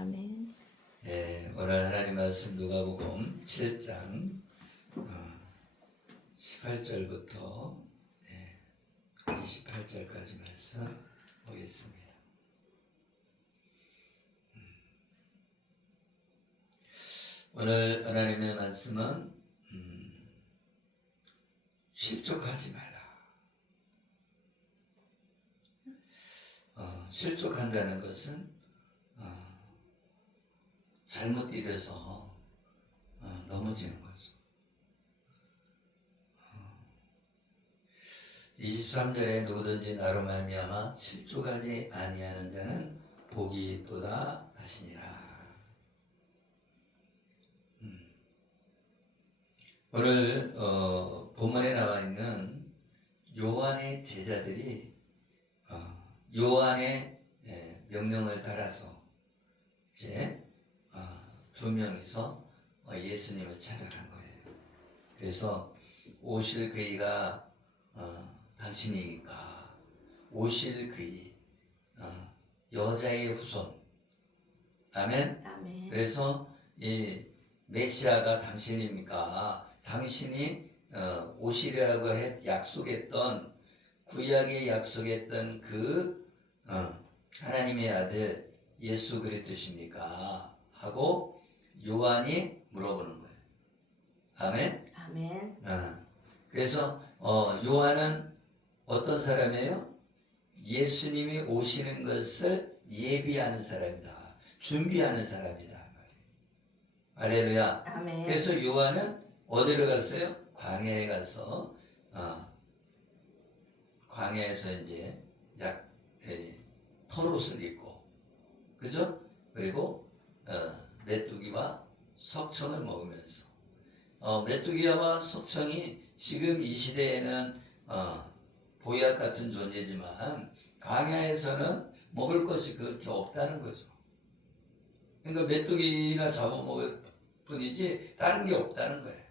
아멘. 네, 오늘 하나님 말씀 누가복음 7장 18절부터 28절까지 말씀 보겠습니다. 오늘 하나님의 말씀은 실족하지 말라. 실족한다는 것은 잘못 일해서 넘어지는 거죠. 23절에 누구든지 나로 말미암아 실족하지 아니하는 자는 복이 있도다 하시니라. 오늘 본문에 나와 있는 요한의 제자들이 요한의 명령을 따라서 이제 두 명이서 예수님을 찾아간 거예요. 그래서 오실 그이가 당신이니까 오실 그이 여자의 후손. 아멘. 아멘. 그래서 이 메시아가 당신이니까 당신이 오시리라고 약속했던 구약에 약속했던 그 하나님의 아들 예수 그리스도십니까? 하고 요한이 물어보는 거예요. 아멘. 아멘. 그래서 요한은 어떤 사람이에요? 예수님이 오시는 것을 예비하는 사람이다. 준비하는 사람이다. 할렐루야. 아멘. 그래서 요한은 어디로 갔어요? 광야에 가서 광야에서 이제 털옷을 입고, 그죠? 그리고 메뚜기와 석청을 먹으면서 메뚜기와 석청이 지금 이 시대에는 보약 같은 존재지만 광야에서는 먹을 것이 그렇게 없다는 거죠. 그러니까 메뚜기나 잡아먹을 뿐이지 다른 게 없다는 거예요.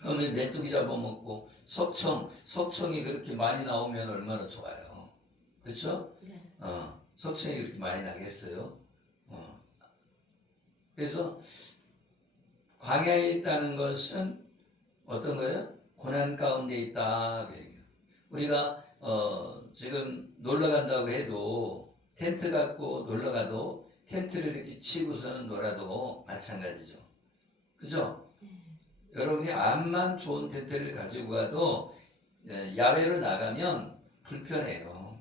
그러면 메뚜기 잡아먹고 석청이 그렇게 많이 나오면 얼마나 좋아요. 그렇죠? 네. 석청이 그렇게 많이 나겠어요? 그래서 광야에 있다는 것은 어떤 거예요? 고난 가운데 있다. 우리가 지금 놀러 간다고 해도 텐트 갖고 놀러 가도 텐트를 이렇게 치고서는 놀아도 마찬가지죠. 그죠? 여러분이 암만 좋은 텐트를 가지고 가도 야외로 나가면 불편해요.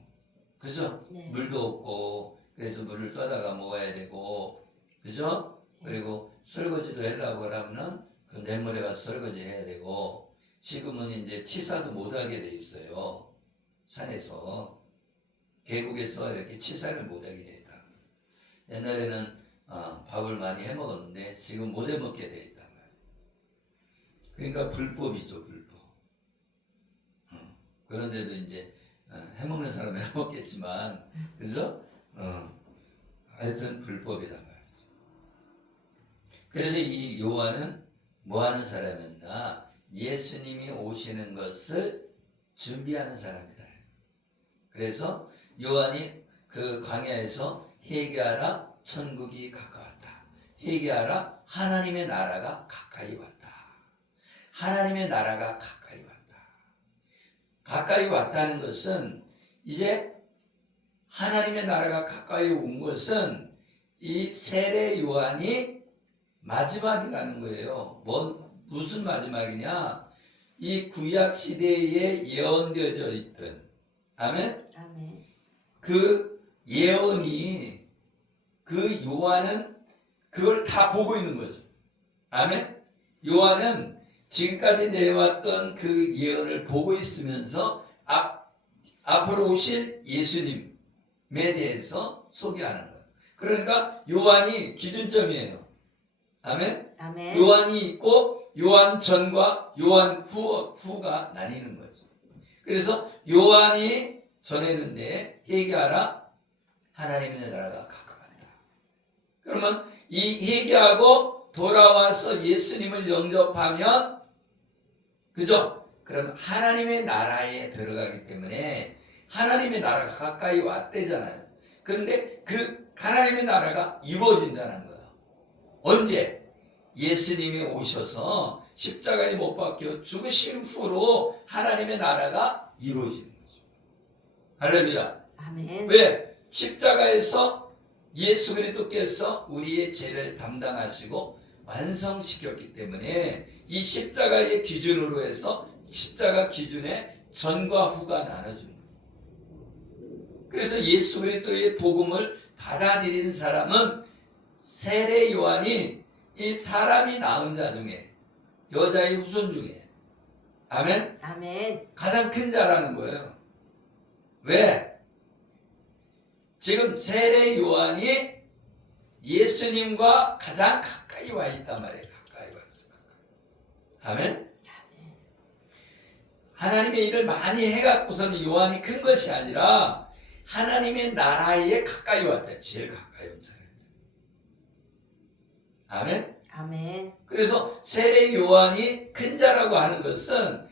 그죠? 네. 물도 없고, 그래서 물을 떠다가 먹어야 되고, 그죠? 그리고 설거지도 하려고 하면 그 냇물에 가서 설거지 해야 되고, 지금은 이제 치사도 못하게 돼 있어요. 산에서. 계곡에서 이렇게 치사를 못하게 됐다. 옛날에는 밥을 많이 해 먹었는데 지금 못 해 먹게 돼 있단 말이에요. 그러니까 불법이죠, 불법. 그런데도 이제 해 먹는 사람은 해 먹겠지만, 그죠? 하여튼 불법이단 말이죠. 그래서 이 요한은 뭐 하는 사람이었나? 예수님이 오시는 것을 준비하는 사람이다. 그래서 요한이 그 광야에서 회개하라, 천국이 가까웠다. 회개하라, 하나님의 나라가 가까이 왔다. 하나님의 나라가 가까이 왔다. 가까이 왔다는 것은 이제 하나님의 나라가 가까이 온 것은 이 세례 요한이 마지막이라는 거예요. 무슨 마지막이냐? 이 구약 시대에 예언되어져 있던, 아멘? 아멘. 그 예언이, 그 요한은 그걸 다 보고 있는 거죠. 아멘? 요한은 지금까지 내왔던 그 예언을 보고 있으면서 앞으로 오실 예수님에 대해서 소개하는 거예요. 그러니까 요한이 기준점이에요. 아멘? 아멘. 요한이 있고 요한 전과 요한 후가 나뉘는 거죠. 그래서 요한이 전했는데 회개하라, 하나님의 나라가 가까웠다. 그러면 이 회개하고 돌아와서 예수님을 영접하면, 그죠? 그럼 하나님의 나라에 들어가기 때문에 하나님의 나라가 가까이 왔대잖아요. 그런데 그 하나님의 나라가 이루어진다는 거예요. 언제? 예수님이 오셔서 십자가에 못 박혀 죽으신 후로 하나님의 나라가 이루어지는 거죠. 할렐루야. 아멘. 왜? 십자가에서 예수 그리스도께서 우리의 죄를 담당하시고 완성시켰기 때문에 이 십자가의 기준으로 해서 십자가 기준에 전과 후가 나눠집니다. 그래서 예수 그리스도의 복음을 받아들인 사람은 세례 요한이 이 사람이 낳은 자 중에 여자의 후손 중에 아멘? 아멘. 가장 큰 자라는 거예요. 왜? 지금 세례 요한이 예수님과 가장 가까이 와 있단 말이에요. 가까이 왔어. 아멘? 하나님의 일을 많이 해갖고서는 요한이 큰 것이 아니라 하나님의 나라에 가까이 왔다. 제일 가까이 온 사람입니다. 아멘? 아멘. 그래서 세례 요한이 큰 자라고 하는 것은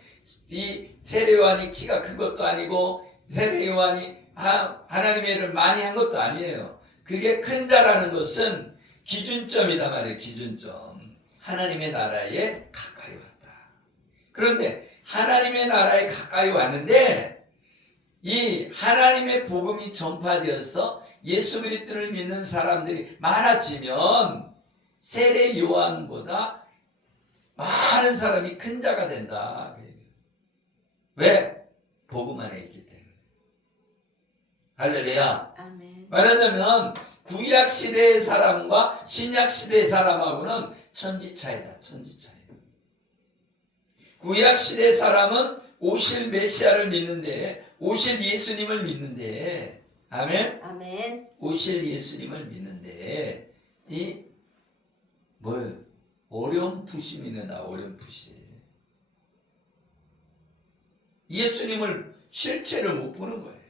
이 세례 요한이 키가 큰 것도 아니고 세례 요한이 하나님의 일을 많이 한 것도 아니에요. 그게 큰 자라는 것은 기준점이다 말이에요. 기준점. 하나님의 나라에 가까이 왔다. 그런데 하나님의 나라에 가까이 왔는데 이 하나님의 복음이 전파되어서 예수 그리스도를 믿는 사람들이 많아지면 세례 요한보다 많은 사람이 큰 자가 된다. 왜? 복음 안에 있기 때문에. 할렐루야. 아멘. 말하자면 구약 시대의 사람과 신약 시대의 사람하고는 천지 차이다. 천지 차이. 구약 시대의 사람은 오실 메시아를 믿는데, 오실 예수님을 믿는데, 아멘? 아멘. 오실 예수님을 믿는데, 이 뭐예요? 어렴풋이 믿는다. 어렴풋이. 예수님을 실체를 못 보는 거예요.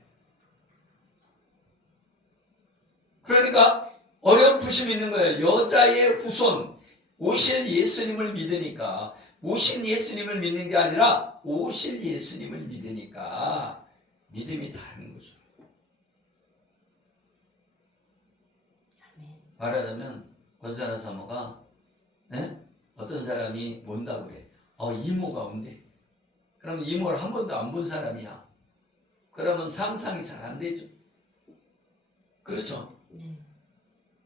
그러니까 어렴풋이 믿는 거예요. 여자의 후손, 오실 예수님을 믿으니까, 오신 예수님을 믿는 게 아니라 오실 예수님을 믿으니까 믿음이 다른 거죠. 말하자면 권사나 사모가 어떤 사람이 온다고 그래. 이모가 온대. 그러면 이모를 한 번도 안 본 사람이야. 그러면 상상이 잘 안 되죠. 그렇죠?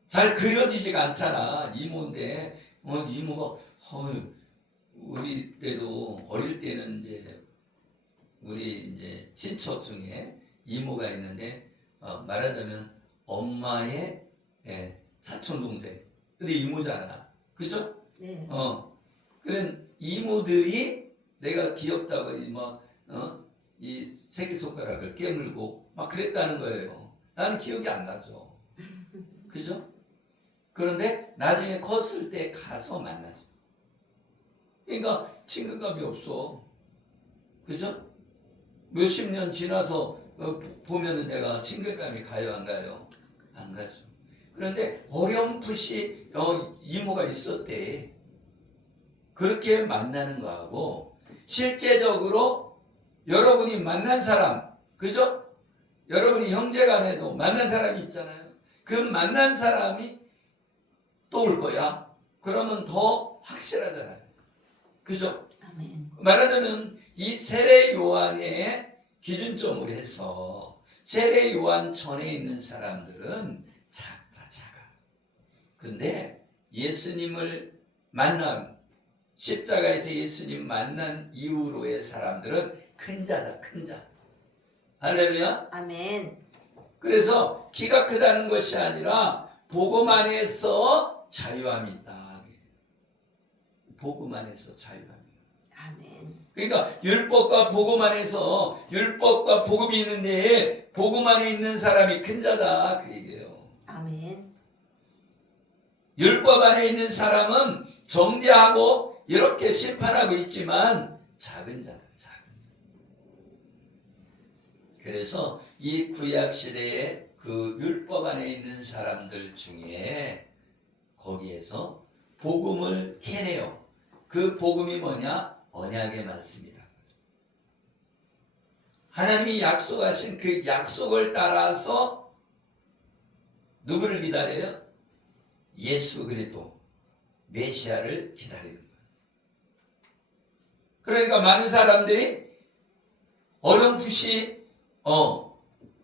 잘 그려지지가 않잖아. 이모인데 이모가 우리 때도 어릴 때는 우리 이제 친척 중에 이모가 있는데 말하자면 엄마의 사촌 동생. 근데 이모잖아. 그죠? 네. 그런 이모들이 내가 귀엽다고 이 새끼손가락을 깨물고 막 그랬다는 거예요. 나는 기억이 안 나죠. 그죠? 그런데 나중에 컸을 때 가서 만나죠. 그러니까 친근감이 없어. 그죠? 몇십 년 지나서 보면은 내가 친근감이 가요, 안 가요? 안 가죠. 그런데 어렴풋이 이모가 있었대. 그렇게 만나는 거하고 실제적으로 여러분이 만난 사람, 그죠? 여러분이 형제간에도 만난 사람이 있잖아요. 그 만난 사람이 또 올 거야. 그러면 더 확실하잖아요. 그죠? 아멘. 말하자면 이 세례 요한의 기준점으로 해서 세례 요한 전에 있는 사람들은 작다. 근데 예수님을 만난 십자가에서 예수님 만난 이후로의 사람들은 큰 자다. 큰 자. 할렐루야. 아멘. 그래서 키가 크다는 것이 아니라 복음 안에서 자유함이 있다. 복음 안에서 자유함이 있다. 아멘. 그러니까 율법과 복음 안에서 율법과 복음이 있는데 복음 안에 있는 사람이 큰 자다. 그 얘기예요. 아멘. 율법 안에 있는 사람은 정죄하고 이렇게 심판하고 있지만 작은 자다. 작은 자. 그래서 이 구약 시대에 그 율법 안에 있는 사람들 중에 거기에서 복음을 캐내요. 그 복음이 뭐냐? 언약의 말씀이다. 하나님이 약속하신 그 약속을 따라서 누구를 기다려요? 예수 그리스도 메시아를 기다리는 거예요. 그러니까 많은 사람들이 어렴풋이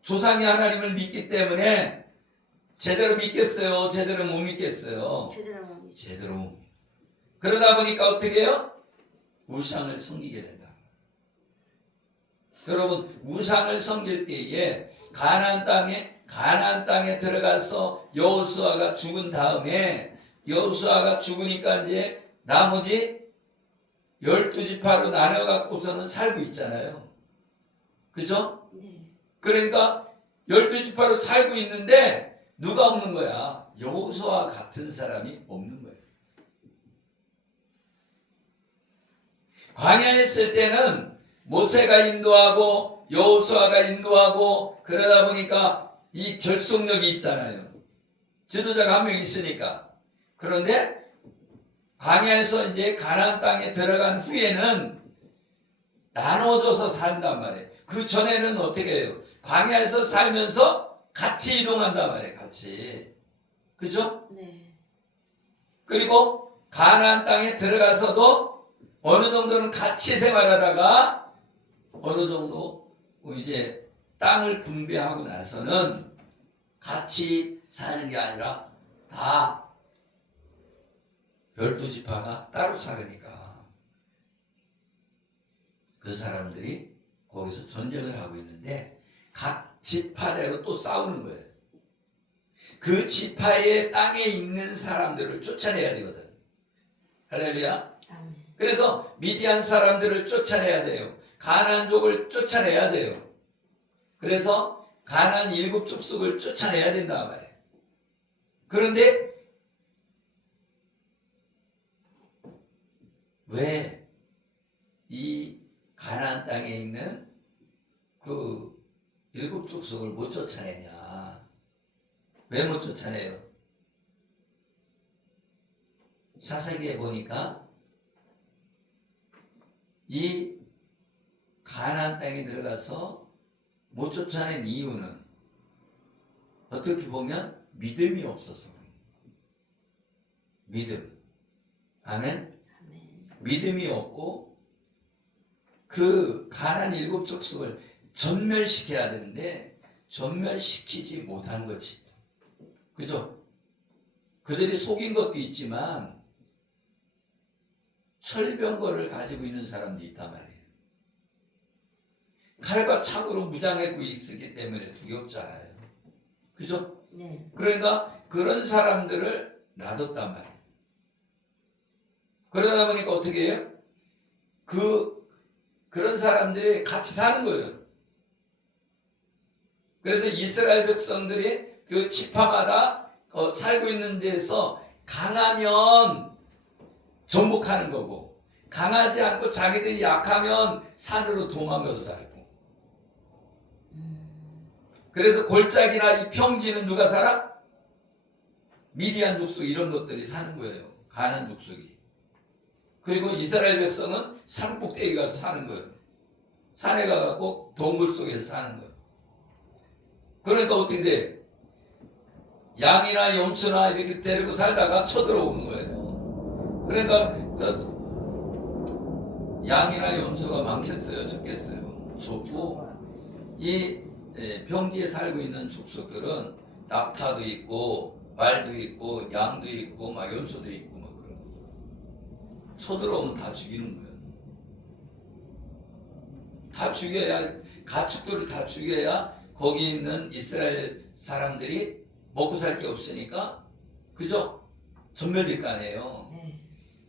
조상이 하나님을 믿기 때문에 제대로 믿겠어요? 제대로 못 믿겠어요? 제대로 못 믿. 제대로 못 믿어요. 그러다 보니까 어떻게 해요? 우상을 섬기게 된다. 여러분, 우상을 섬길 때에 가나안 땅에 들어가서 여호수아가 죽은 다음에, 여호수아가 죽으니까 이제 나머지 12지파로 나눠 갖고서는 살고 있잖아요. 그죠? 네. 그러니까 12지파로 살고 있는데 누가 없는 거야? 여호수아 같은 사람이 없는 거예요. 광야에 있을 때는 모세가 인도하고 여호수아가 인도하고 그러다 보니까 이 결속력이 있잖아요. 지도자가 한 명 있으니까. 그런데 광야에서 이제 가나안 땅에 들어간 후에는 나눠져서 산단 말이에요. 그 전에는 어떻게 해요? 광야에서 살면서 같이 이동한단 말이에요. 같이. 그죠? 네. 그리고 가나안 땅에 들어가서도 어느 정도는 같이 생활하다가 어느 정도 이제 땅을 분배하고 나서는 같이 사는 게 아니라 다 12지파가 따로 살으니까 그 사람들이 거기서 전쟁을 하고 있는데 각 지파대로 또 싸우는 거예요. 그 지파의 땅에 있는 사람들을 쫓아내야 되거든. 할렐루야. 아멘. 그래서 미디안 사람들을 쫓아내야 돼요. 가나안족을 쫓아내야 돼요. 그래서 가나안 7족속을 쫓아내야 된단 말이에요. 그런데 왜 이 가나안 땅에 있는 그 7족속을 못 쫓아내냐? 왜 못 쫓아내요? 사사기에 보니까 이 가나안 땅에 들어가서 못 쫓아낸 이유는 어떻게 보면 믿음이 없어서 믿음. 아멘. 믿음이 없고 그 가나안 7족속을 전멸시켜야 되는데 전멸시키지 못한 것이. 그죠? 그들이 속인 것도 있지만 철병거를 가지고 있는 사람도 있단 말이에요. 칼과 창으로 무장하고 있기 때문에 두렵잖아요. 그죠? 네. 그러니까 그런 사람들을 놔뒀단 말이에요. 그러다 보니까 어떻게 해요? 그런 사람들이 같이 사는 거예요. 그래서 이스라엘 백성들이 그 지파마다 살고 있는 데서 강하면 정복하는 거고, 강하지 않고 자기들이 약하면 산으로 도망가서 살고. 그래서 골짜기나 이 평지는 누가 살아? 미디안 족속 이런 것들이 사는 거예요. 가나안 족속이. 그리고 이스라엘 백성은 산 꼭대기 가서 사는 거예요. 산에 가갖고 동굴 속에서 사는 거예요. 그러니까 어떻게 돼? 양이나 염소나 이렇게 데리고 살다가 쳐들어오는 거예요. 그러니까 양이나 염소가 많겠어요? 적겠어요? 적고 이 평지에 살고 있는 족속들은 낙타도 있고 말도 있고 양도 있고 막 염소도 있고 막 그런 거. 쳐들어오면 다 죽이는 거예요. 다 죽여야, 가축들을 다 죽여야 거기 있는 이스라엘 사람들이 먹고 살 게 없으니까, 그죠? 전멸될 거 아니에요. 네.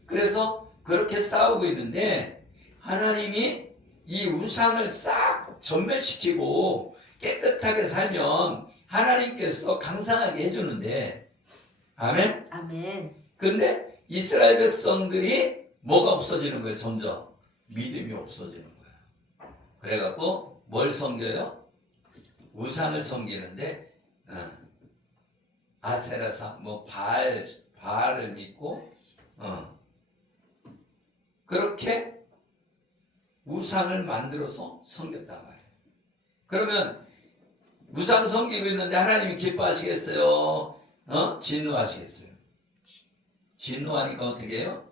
그래서 그렇게 싸우고 있는데 하나님이 이 우상을 싹 전멸시키고 깨끗하게 살면 하나님께서 강상하게 해주는데, 아멘? 아멘. 근데 이스라엘 백성들이 뭐가 없어지는 거예요? 점점 믿음이 없어지는 거예요. 그래갖고 뭘 섬겨요? 우상을 섬기는데 아세라상 뭐 바알을 믿고 그렇게 우상을 만들어서 섬겼단 말이에요. 그러면 우상 섬기고 있는데 하나님이 기뻐하시겠어요? 진노하시겠어요? 진노하니까 어떻게 해요?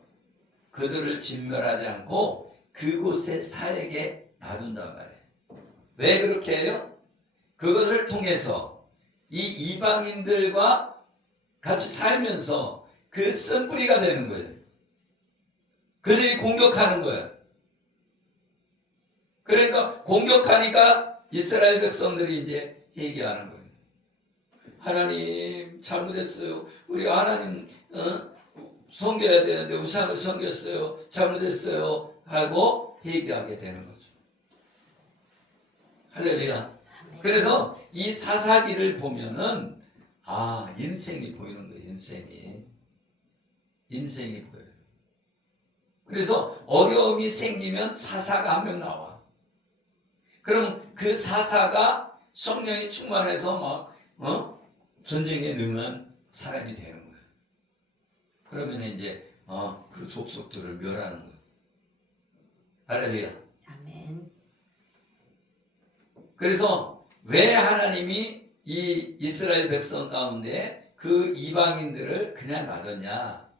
그들을 진멸하지 않고 그곳에 살게 놔둔단 말이에요. 왜 그렇게 해요? 그것을 통해서 이 이방인들과 같이 살면서 그 쓴뿌리가 되는 거예요. 그들이 공격하는 거예요. 그러니까 공격하니까 이스라엘 백성들이 이제 얘기하는 거예요. 하나님 잘못했어요. 우리가 하나님 섬겨야 되는데 우상을 섬겼어요. 잘못했어요. 하고 얘기하게 되는 거죠. 할렐루야. 그래서 이 사사기를 보면은 인생이 보이는 거예요. 인생이 보여요. 그래서 어려움이 생기면 사사가 한 명 나와. 그럼 그 사사가 성령이 충만해서 막 전쟁에 능한 사람이 되는 거예요. 그러면 이제 그 족속들을 멸하는 거예요. 할렐루야. 아멘. 그래서 왜 하나님이 이 이스라엘 백성 가운데 그 이방인들을 그냥 놔뒀냐?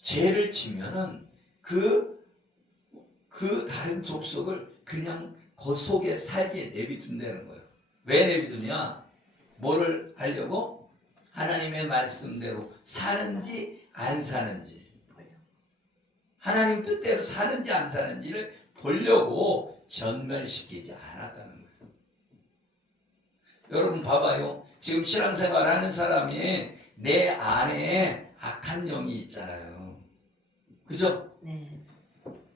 죄를 지면은 그 다른 족속을 그냥 그 속에 살게 내비둔다는 거예요. 왜 내비두냐? 뭐를 하려고? 하나님의 말씀대로 사는지 안 사는지, 하나님 뜻대로 사는지 안 사는지를 보려고 전멸시키지 않았다는 거예요. 여러분 봐봐요. 지금 신앙생활 하는 사람이 내 안에 악한 영이 있잖아요. 그죠? 네.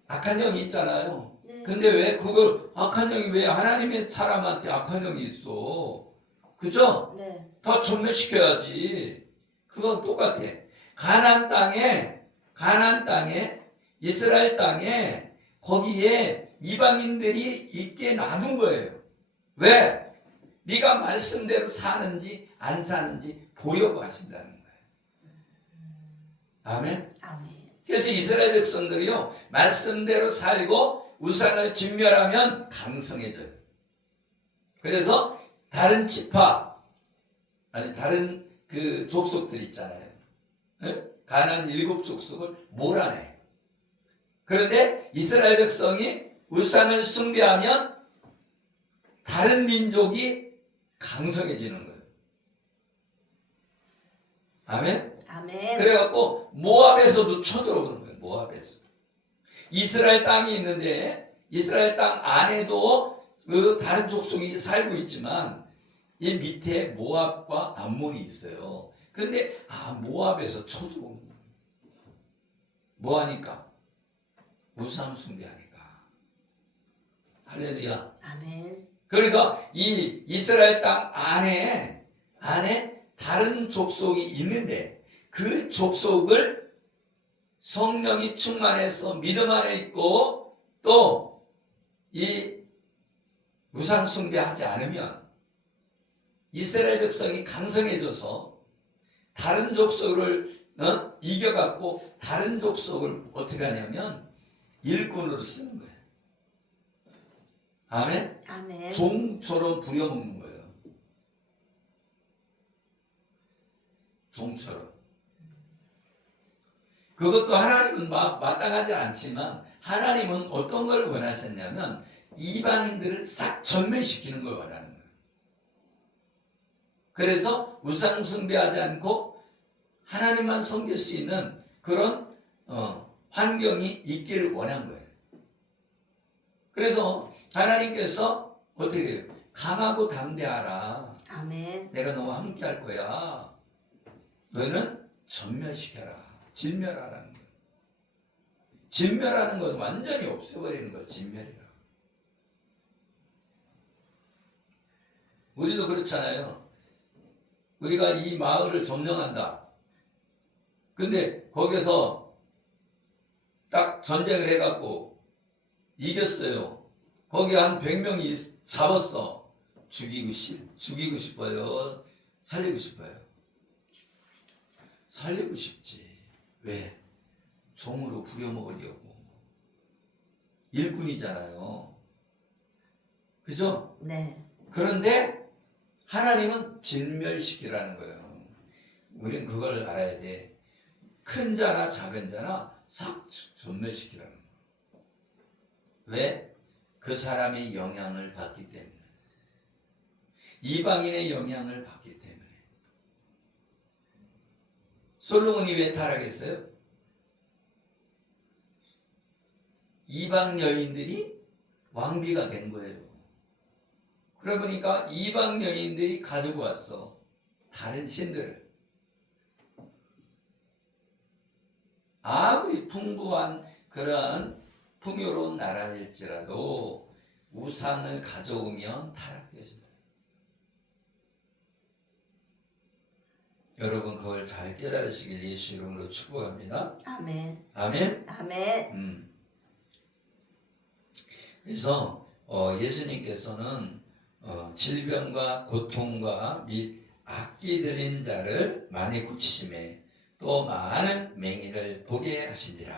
악한 영이 있잖아요. 네. 근데 왜 그걸 악한 영이 왜 하나님의 사람한테 악한 영이 있어? 그죠? 네. 다 전멸시켜야지. 그건 똑같아. 가나안 땅에 이스라엘 땅에 거기에 이방인들이 있게 놔둔 거예요. 왜? 네가 말씀대로 사는지 안 사는지 보려고 하신다는 거예요. 아멘. 아멘. 그래서 이스라엘 백성들이요, 말씀대로 살고 우상을 진멸하면 강성해져요. 그래서 다른 지파, 다른 그 족속들 있잖아요. 가나안 7족속을 몰아내. 그런데 이스라엘 백성이 우상을 숭배하면 다른 민족이 강성해지는 거예요. 아멘. 아멘. 그래갖고 모압에서도 쳐들어오는 거예요. 모압에서. 이스라엘 땅이 있는데 이스라엘 땅 안에도 그 다른 족속이 살고 있지만 이 밑에 모압과 암몬이 있어요. 근데 모압에서 쳐들어오는 거예요. 뭐 하니까? 우상 숭배하니까. 할렐루야. 아멘. 그러니까 이 이스라엘 땅 안에 다른 족속이 있는데 그 족속을 성령이 충만해서 믿음 안에 있고 또 이 우상 숭배하지 않으면 이스라엘 백성이 강성해져서 다른 족속을 이겨갖고 다른 족속을 어떻게 하냐면 일꾼으로 쓰는 거예요. 아멘. 아멘. 종처럼 부려먹는 거예요. 종처럼. 그것도 하나님은 마땅하지 않지만 하나님은 어떤 걸 원하셨냐면 이방인들을 싹 전멸시키는 걸 원하는 거예요. 그래서 우상 숭배하지 않고 하나님만 섬길 수 있는 그런 환경이 있기를 원한 거예요. 그래서 하나님께서 어떻게 해요? 강하고 담대하라. 아멘. 내가 너와 함께 할 거야. 너희는 전멸시켜라. 진멸하라는 거예요. 진멸하는 건 완전히 없애버리는 거예요. 진멸이라고. 우리도 그렇잖아요. 우리가 이 마을을 점령한다. 근데 거기서 딱 전쟁을 해갖고 이겼어요. 거기 한 100명이 잡았어. 죽이고 싶어요? 살리고 싶어요? 살리고 싶지. 왜? 종으로 부려먹으려고. 일꾼이잖아요. 그죠? 네. 그런데 하나님은 진멸시키라는 거예요. 우린 그걸 알아야 돼. 큰 자나 작은 자나 싹 전멸시키라는 거예요. 왜? 그 사람의 영향을 받기 때문에. 이방인의 영향을 받기 때문에. 솔로몬이 왜 타락했어요? 이방 여인들이 왕비가 된 거예요. 그러고 보니까 이방 여인들이 가지고 왔어. 다른 신들을. 아무리 풍부한 그런 풍요로운 나라일지라도 우상을 가져오면 타락되어진다. 여러분 그걸 잘 깨달으시길 예수 이름으로 축복합니다. 아멘. 아멘. 아멘. 그래서 예수님께서는 질병과 고통과 및 악기 들린 자를 많이 고치심에 또 많은 맹인을 보게 하시니라.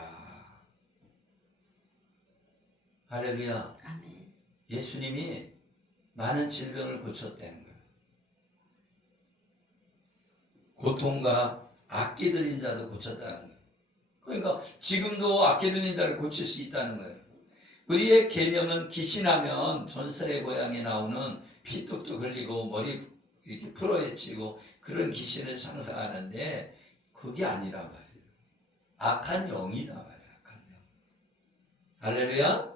할렐루야. 아멘. 예수님이 많은 질병을 고쳤다는 거예요. 고통과 악기 들린 자도 고쳤다는 거예요. 그러니까 지금도 악기 들린 자를 고칠 수 있다는 거예요. 우리의 개념은 귀신하면 전설의 고향에 나오는 피 뚝뚝 흘리고 머리 이렇게 풀어헤치고 그런 귀신을 상상하는데 그게 아니라 말이에요. 악한 영이다 말이에요. 악한 영. 할렐루야.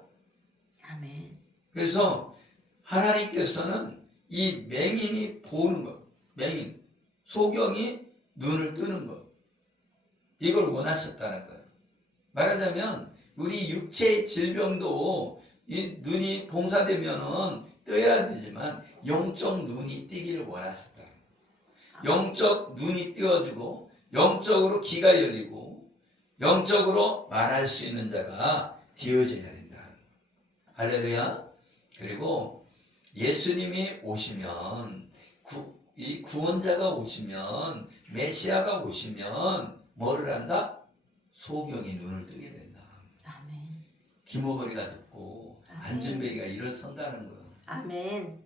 아멘. 그래서 하나님께서는 이 맹인이 보는 것, 맹인, 소경이 눈을 뜨는 것, 이걸 원하셨다는 거예요. 말하자면 우리 육체의 질병도 이 눈이 봉사되면은 떠야 되지만 영적 눈이 뜨기를 원하셨다. 영적 눈이 뜨어주고 영적으로 귀가 열리고 영적으로 말할 수 있는 자가 되어져야 된다. 할렐루야. 그리고 예수님이 오시면 이 구원자가 오시면 메시아가 오시면 뭐를 한다? 소경이 눈을 뜨게 된다. 아멘. 기모거리가 듣고 안전뱅이가 일어선다는 거예요. 아멘.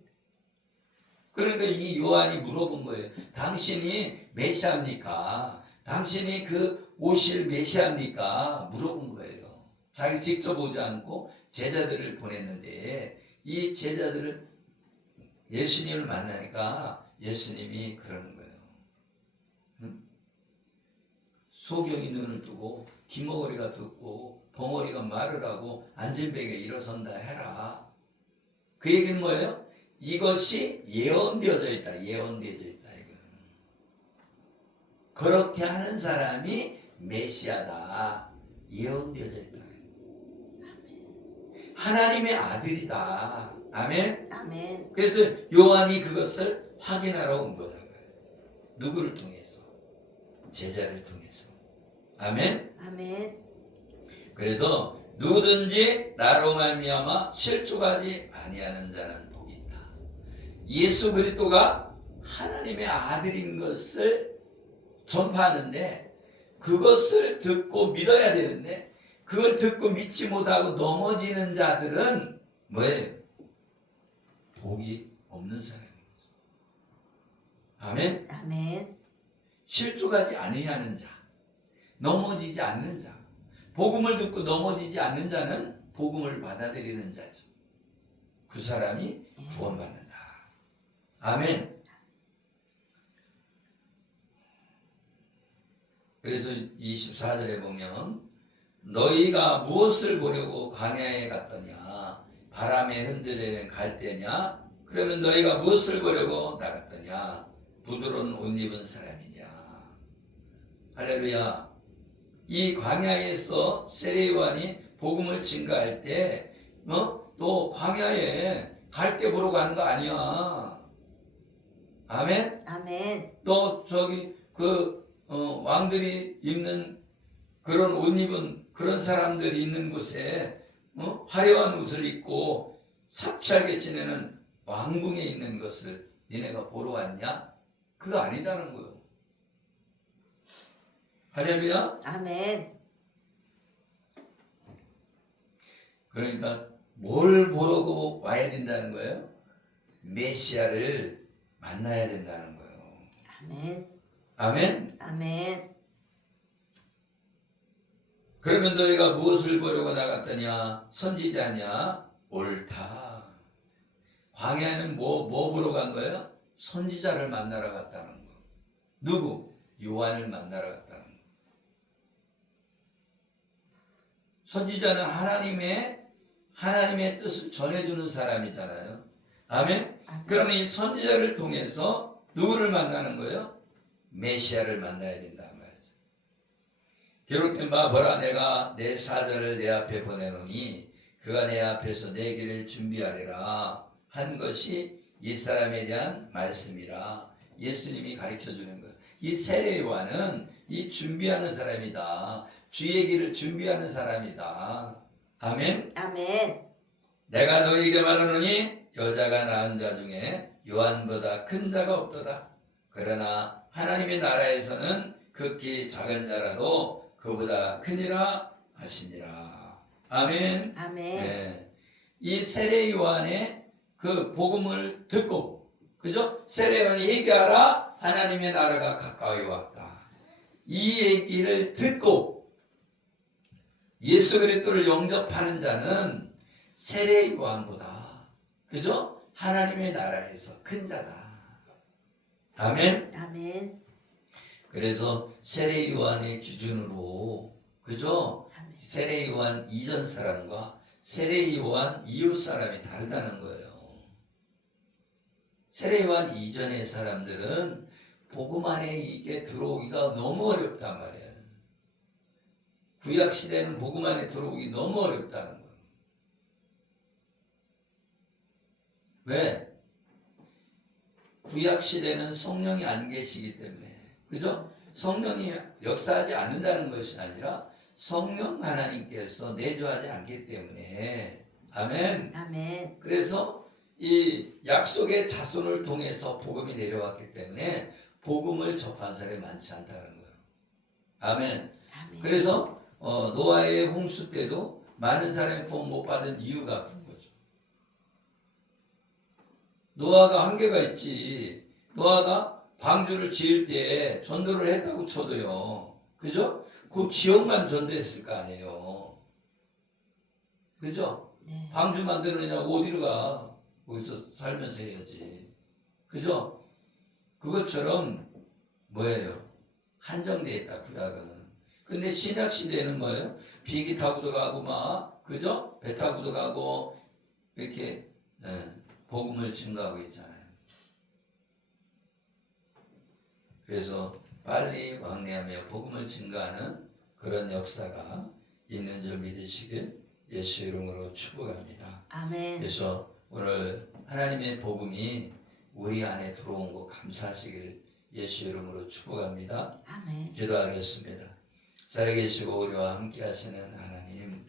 그러니까 이 요한이 물어본 거예요. 당신이 메시아입니까? 당신이 그 오실 메시아입니까? 물어본 거예요. 자기 직접 오지 않고 제자들을 보냈는데 이 제자들을 예수님을 만나니까 예수님이 그러는 거예요. 소경이 눈을 뜨고 기머거리가 듣고 벙어리가 말을 하고 안전뱅이가 일어선다 해라. 그 얘기는 뭐예요? 이것이 예언되어져 있다. 예언되어져 있다. 이거. 그렇게 하는 사람이 메시아다. 예언되어져 있다. 하나님의 아들이다. 아멘. 아멘. 그래서 요한이 그것을 확인하러 온 거다. 누구를 통해서? 제자를 통해서. 아멘. 아멘. 그래서 누구든지 나로 말미암아 실족하지 아니하는 자는 복이 있다. 예수 그리스도가 하나님의 아들인 것을 전파하는데 그것을 듣고 믿어야 되는데 그걸 듣고 믿지 못하고 넘어지는 자들은 뭐예요? 복이 없는 사람인 거죠. 아멘. 아멘. 실족하지 아니하는 자, 넘어지지 않는 자, 복음을 듣고 넘어지지 않는 자는 복음을 받아들이는 자죠. 그 사람이 구원받는다. 아멘. 그래서 24절에 보면 너희가 무엇을 보려고 광야에 갔더냐? 바람에 흔들리는 갈대냐? 그러면 너희가 무엇을 보려고 나갔더냐? 부드러운 옷 입은 사람이냐? 할렐루야. 이 광야에서 세례요한이 복음을 증거할 때 또 광야에 갈대 보러 가는 거 아니야. 아멘. 아멘. 또 저기 왕들이 입는 그런 옷 입은 그런 사람들이 있는 곳에 화려한 옷을 입고 사치하게 지내는 왕궁에 있는 것을 니네가 보러 왔냐? 그거 아니다는 거예요. 할렐루야. 아멘. 그러니까 뭘 보러 와야 된다는 거예요? 메시아를 만나야 된다는 거예요. 아멘. 아멘. 아멘. 그러면 너희가 무엇을 보려고 나갔더냐? 선지자냐? 옳다. 광야에는 뭐 보러 간 거예요? 선지자를 만나러 갔다는 거. 누구? 요한을 만나러 갔다는 거. 선지자는 하나님의 뜻을 전해주는 사람이잖아요. 아멘? 그러면 이 선지자를 통해서 누구를 만나는 거예요? 메시아를 만나야 된단 말이죠. 기록된 바 보라 내가 내 사자를 내 앞에 보내노니 그가 내 앞에서 내 길을 준비하리라 한 것이 이 사람에 대한 말씀이라. 예수님이 가르쳐주는 거예요. 이 세례 요한은 이 준비하는 사람이다. 주의 길을 준비하는 사람이다. 아멘. 아멘. 내가 너희에게 말하노니 여자가 낳은 자 중에 요한보다 큰 자가 없도다. 그러나 하나님의 나라에서는 극히 작은 자라도 그보다 크니라 하시니라. 아멘. 아멘. 네. 이 세례 요한의 그 복음을 듣고, 그죠? 세례 요한이 얘기하라 하나님의 나라가 가까이 왔다. 이 얘기를 듣고 예수 그리스도를 영접하는 자는 세례 요한보다, 그죠? 하나님의 나라에서 큰 자다. 아멘. 아멘. 그래서 세례 요한의 기준으로, 그죠? 아멘. 세례 요한 이전 사람과 세례 요한 이후 사람이 다르다는 거예요. 세례 요한 이전의 사람들은 복음 안에 이게 들어오기가 너무 어렵단 말이에요. 구약 시대는 복음 안에 들어오기 너무 어렵다는 거예요. 왜? 구약 시대는 성령이 안 계시기 때문에, 그죠? 성령이 역사하지 않는다는 것이 아니라 성령 하나님께서 내주하지 않기 때문에. 아멘. 아멘. 그래서 이 약속의 자손을 통해서 복음이 내려왔기 때문에 복음을 접한 사람이 많지 않다는 거예요. 아멘. 아멘. 그래서 노아의 홍수 때도 많은 사람이 구원 못 받은 이유가 그런 거죠. 노아가 한계가 있지. 노아가 방주를 지을 때 전도를 했다고 쳐도요, 그죠? 그 지역만 전도했을 거 아니에요. 그죠? 네. 방주 만들느냐고 어디로 가? 거기서 살면서 해야지. 그죠? 그것처럼 뭐예요? 한정되어 있다, 구약은. 근데 신약 시대는 뭐예요? 비행기 타고도 가고 막, 그죠? 배 타고도 가고 이렇게 복음을 증거하고 있잖아요. 그래서 빨리 왕래하며 복음을 증거하는 그런 역사가 있는 줄 믿으시길 예수 이름으로 축복합니다. 아멘. 그래서 오늘 하나님의 복음이 우리 안에 들어온 거 감사하시길 예수 이름으로 축복합니다. 아멘. 기도하겠습니다. 살아계시고 우리와 함께 하시는 하나님,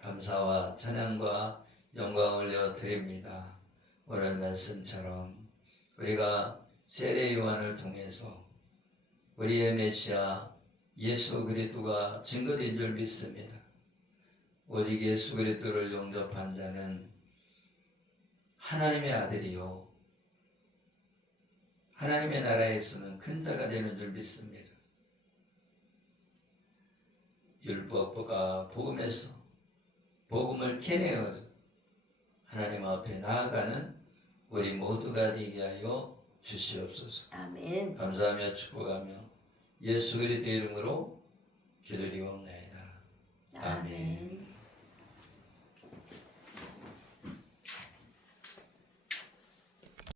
감사와 찬양과 영광을 올려 드립니다. 오늘 말씀처럼 우리가 세례 요한을 통해서 우리의 메시아 예수 그리스도가 증거된 줄 믿습니다. 오직 예수 그리스도를 영접한 자는 하나님의 아들이요, 하나님의 나라에서는 큰 자가 되는 줄 믿습니다. 율법과 복음에서 복음을 캐내어 하나님 앞에 나아가는 우리 모두가 되게 하여 주시옵소서. 아멘. 감사하며 축복하며 예수 그리스도 이름으로 기도드리옵소서.